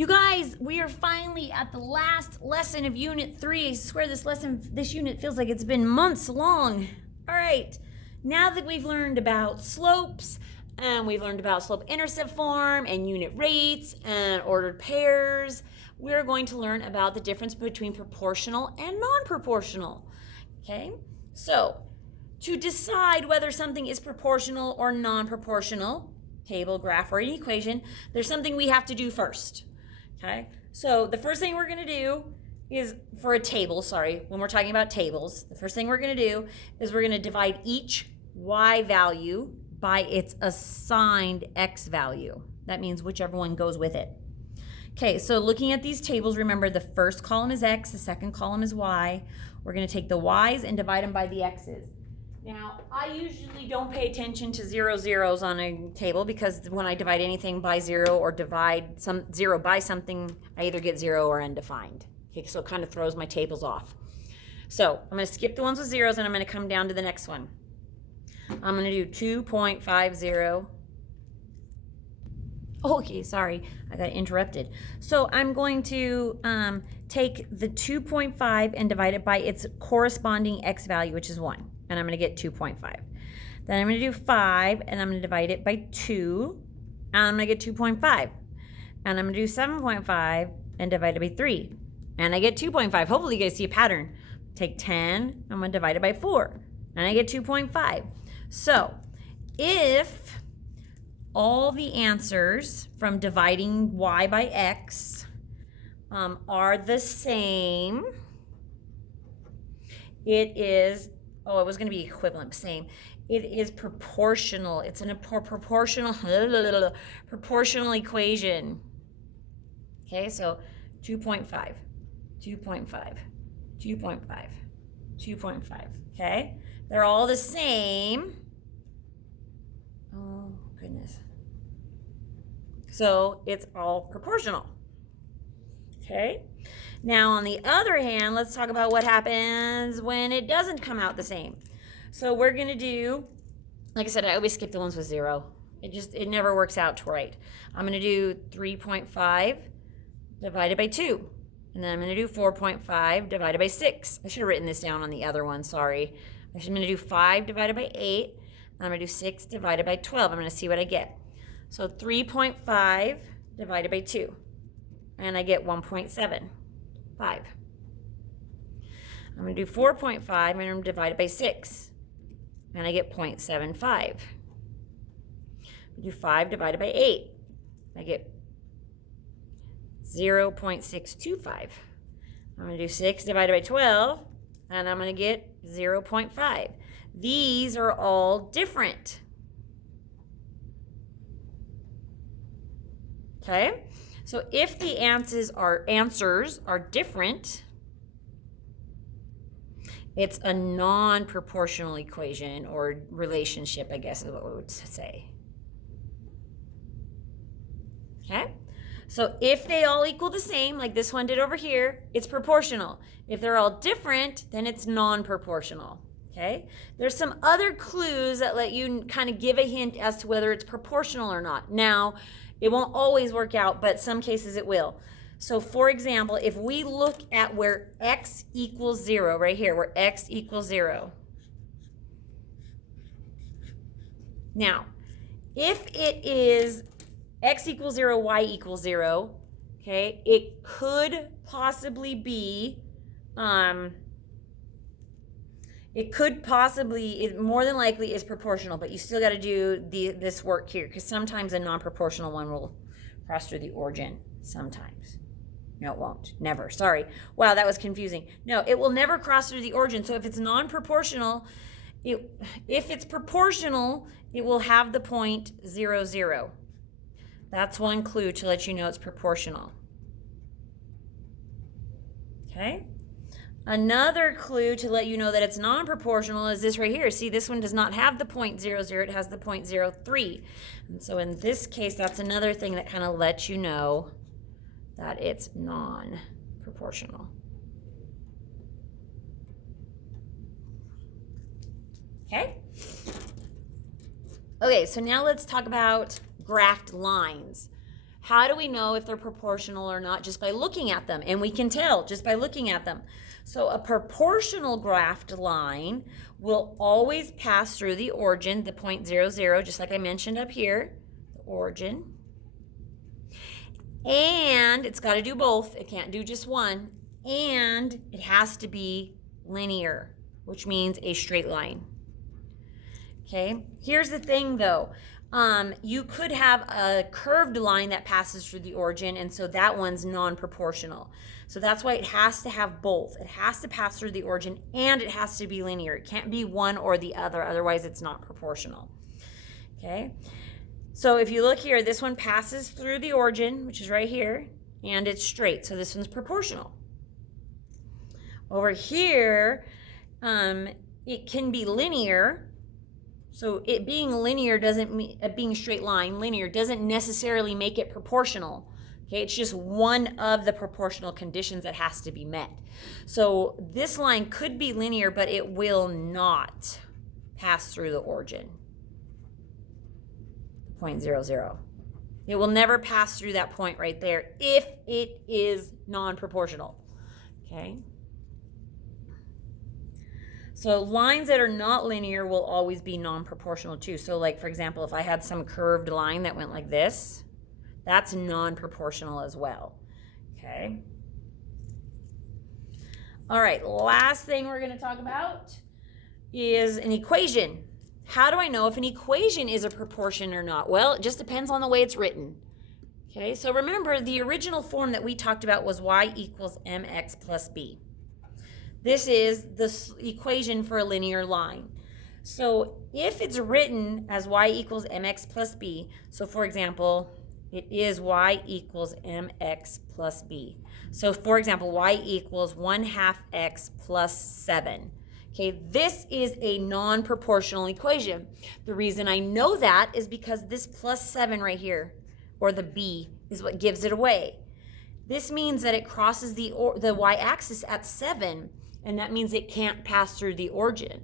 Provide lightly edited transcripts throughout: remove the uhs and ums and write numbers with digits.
You guys, we are finally at the last lesson of Unit 3. I swear this unit feels like it's been months long. All right, now that we've learned about slopes, and we've learned about slope-intercept form and unit rates and ordered pairs, we're going to learn about the difference between proportional and non-proportional. Okay, so to decide whether something is proportional or non-proportional, table, graph, or an equation, there's something we have to do first. Okay, so the first thing we're going to do is, for a table, when we're talking about tables, the first thing we're going to do is we're going to divide each y value by its assigned x value. That means whichever one goes with it. Okay, so looking at these tables, remember the first column is x, the second column is y. We're going to take the y's and divide them by the x's. Now, I usually don't pay attention to zeros on a table because when I divide anything by zero or divide some zero by something, I either get zero or undefined. Okay, so it kind of throws my tables off. So I'm going to skip the ones with zeros and I'm going to come down to the next one. I'm going to do 2.50. Okay, sorry, I got interrupted. So I'm going to take the 2.5 and divide it by its corresponding x value, which is 1. And I'm going to get 2.5. Then I'm going to do 5, and I'm going to divide it by 2, and I'm going to get 2.5. And I'm going to do 7.5 and divide it by 3, and I get 2.5. Hopefully you guys see a pattern. Take 10, I'm going to divide it by 4, and I get 2.5. So if all the answers from dividing y by x are the same, it is, it was going to be equivalent, same. It is proportional. It's in a proportional equation. Okay, so 2.5, 2.5, 2.5, 2.5. Okay, they're all the same. Oh, goodness. So it's all proportional. Okay. Now, on the other hand, let's talk about what happens when it doesn't come out the same. So we're going to do, like I said, I always skip the ones with 0. It never works out right. I'm going to do 3.5 divided by 2. And then I'm going to do 4.5 divided by 6. I should have written this down on the other one, sorry. I'm going to do 5 divided by 8. And I'm going to do 6 divided by 12. I'm going to see what I get. So 3.5 divided by 2. And I get 1.7. 5. I'm going to do 4.5 and I'm going to divide it by 6. And I get 0.75. Do 5 divided by 8. I get 0.625. I'm going to do 6 divided by 12. And I'm going to get 0.5. These are all different. Okay? So if the answers are different, it's a non-proportional equation or relationship, I guess is what we would say. Okay? So if they all equal the same, like this one did over here, it's proportional. If they're all different, then it's non-proportional. Okay? There's some other clues that let you kind of give a hint as to whether it's proportional or not. Now, it won't always work out, but some cases it will. So for example, if we look at where x equals 0, right here, where x equals 0. Now, if it is x equals 0, y equals 0, okay, it could possibly be, it more than likely is proportional, but you still got to do this work here because sometimes a non-proportional one will cross through the origin. Sometimes. No, it won't. Never. Sorry. Wow, that was confusing. No, it will never cross through the origin. So if it's non-proportional, if it's proportional, it will have the point 0, 0. That's one clue to let you know it's proportional. Okay? Another clue to let you know that it's non-proportional is this right here. See, this one does not have the point 0, 0. It has the point 0.03. And so in this case, that's another thing that kind of lets you know that it's non-proportional. Okay? Okay, so now let's talk about graphed lines. How do we know if they're proportional or not? Just by looking at them, and we can tell just by looking at them. So a proportional graphed line will always pass through the origin, the point 0, 0, just like I mentioned up here, the origin. And it's got to do both. It can't do just one. And it has to be linear, which means a straight line. Okay, here's the thing though. You could have a curved line that passes through the origin, and so that one's non-proportional. So that's why it has to have both. It has to pass through the origin and it has to be linear. It can't be one or the other, otherwise it's not proportional. Okay, so if you look here, this one passes through the origin, which is right here, and it's straight, so this one's proportional. Over here, it can be linear. So it being linear doesn't mean, being straight line, linear doesn't necessarily make it proportional. Okay, it's just one of the proportional conditions that has to be met. So this line could be linear, but it will not pass through the origin. Point 0, 0. It will never pass through that point right there if it is non-proportional. Okay. So lines that are not linear will always be non-proportional too. So like, for example, if I had some curved line that went like this, that's non-proportional as well. Okay. All right, last thing we're going to talk about is an equation. How do I know if an equation is a proportion or not? Well, it just depends on the way it's written. Okay, so remember the original form that we talked about was y equals mx plus b. This is the equation for a linear line. So if it's written as y equals mx plus b, so for example, it is y equals mx plus b. So for example, y equals 1/2 x plus 7. Okay, this is a non-proportional equation. The reason I know that is because this plus 7 right here, or the b, is what gives it away. This means that it crosses the y-axis at 7, and that means it can't pass through the origin.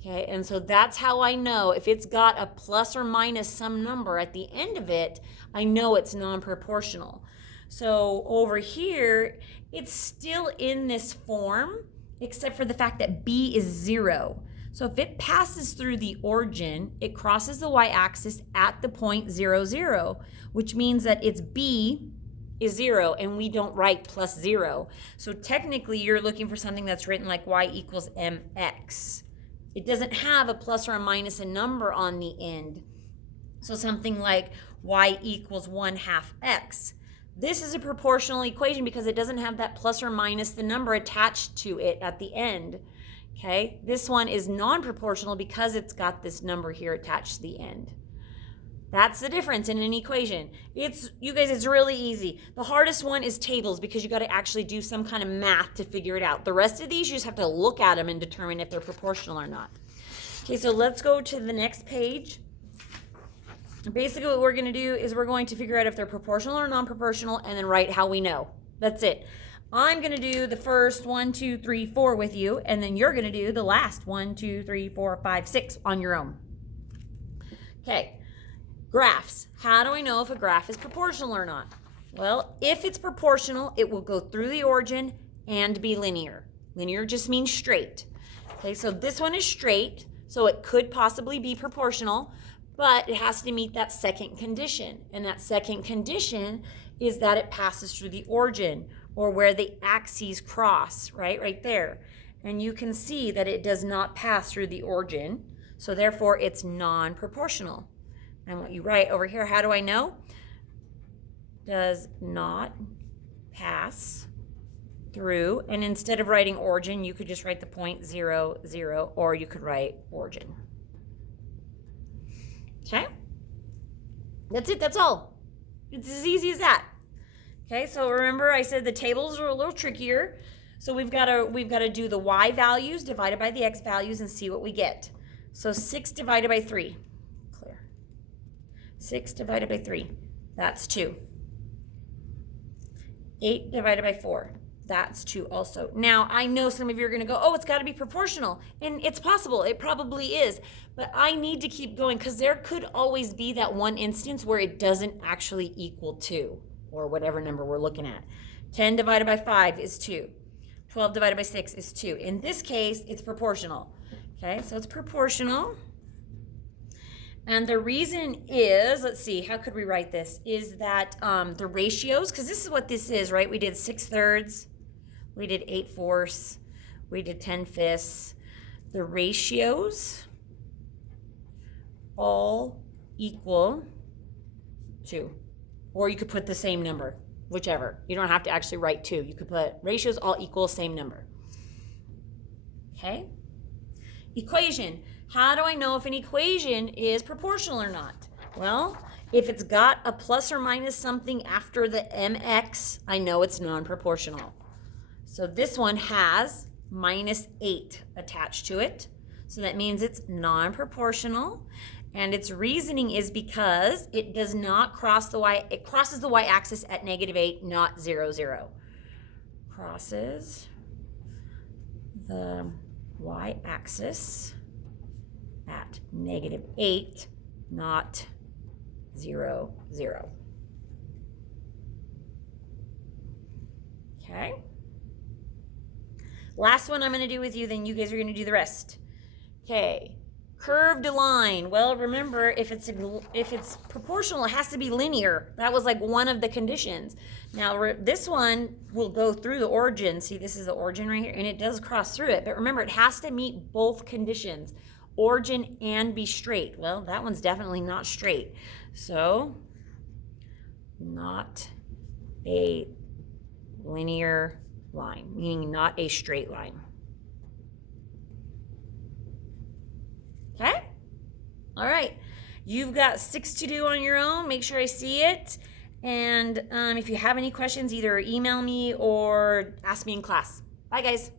Okay, and so that's how I know if it's got a plus or minus some number at the end of it, I know it's non-proportional. So over here, it's still in this form, except for the fact that b is 0. So if it passes through the origin, it crosses the y-axis at the point 0, 0, which means that its b is 0, and we don't write plus 0. So technically, you're looking for something that's written like y equals mx. It doesn't have a plus or a minus a number on the end. So something like y equals 1/2 x. This is a proportional equation because it doesn't have that plus or minus the number attached to it at the end. Okay, this one is non-proportional because it's got this number here attached to the end. That's the difference in an equation. You guys, it's really easy. The hardest one is tables because you got to actually do some kind of math to figure it out. The rest of these, you just have to look at them and determine if they're proportional or not. Okay, so let's go to the next page. Basically, what we're going to do is we're going to figure out if they're proportional or non-proportional and then write how we know. That's it. I'm going to do the first 1, 2, 3, 4 with you, and then you're going to do the last 1, 2, 3, 4, 5, 6 on your own. Okay. Graphs. How do I know if a graph is proportional or not? Well, if it's proportional, it will go through the origin and be linear. Linear just means straight. Okay, so this one is straight, so it could possibly be proportional, but it has to meet that second condition. And that second condition is that it passes through the origin, or where the axes cross, right there. And you can see that it does not pass through the origin, so therefore it's non-proportional. And what you write over here, how do I know? Does not pass through. And instead of writing origin, you could just write the point 0, 0, or you could write origin. Okay? That's it, that's all. It's as easy as that. Okay, so remember I said the tables are a little trickier. So we've got to do the y values divided by the x values and see what we get. So 6 divided by 3. 6 divided by 3, that's 2. 8 divided by 4, That's 2 also. Now, I know some of you are going to go, oh, it's got to be proportional. And it's possible. It probably is. But I need to keep going because there could always be that one instance where it doesn't actually equal 2 or whatever number we're looking at. 10 divided by 5 is 2. 12 divided by 6 is 2. In this case, it's proportional. Okay, so it's proportional. And the reason is, let's see, how could we write this? Is that the ratios, because this is what this is, right? We did 6/3, we did 8/4, we did 10/5. The ratios all equal 2. Or you could put the same number, whichever. You don't have to actually write 2. You could put ratios all equal same number. Okay? Equation. How do I know if an equation is proportional or not? Well, if it's got a plus or minus something after the mx, I know it's non-proportional. So this one has -8 attached to it. So that means it's non-proportional. And its reasoning is because it does not cross the y, it crosses the y-axis at -8, not 0, 0. Crosses the y-axis at -8, not 0, 0. Okay. Last one I'm going to do with you, then you guys are going to do the rest. Okay. Curved line. Well, remember, if it's proportional, it has to be linear. That was like one of the conditions. Now, this one will go through the origin. See, this is the origin right here, and it does cross through it. But remember, it has to meet both conditions, origin and be straight. Well, that one's definitely not straight. So, not a linear line, meaning not a straight line. Okay? All right. You've got 6 to do on your own. Make sure I see it. And if you have any questions, either email me or ask me in class. Bye, guys.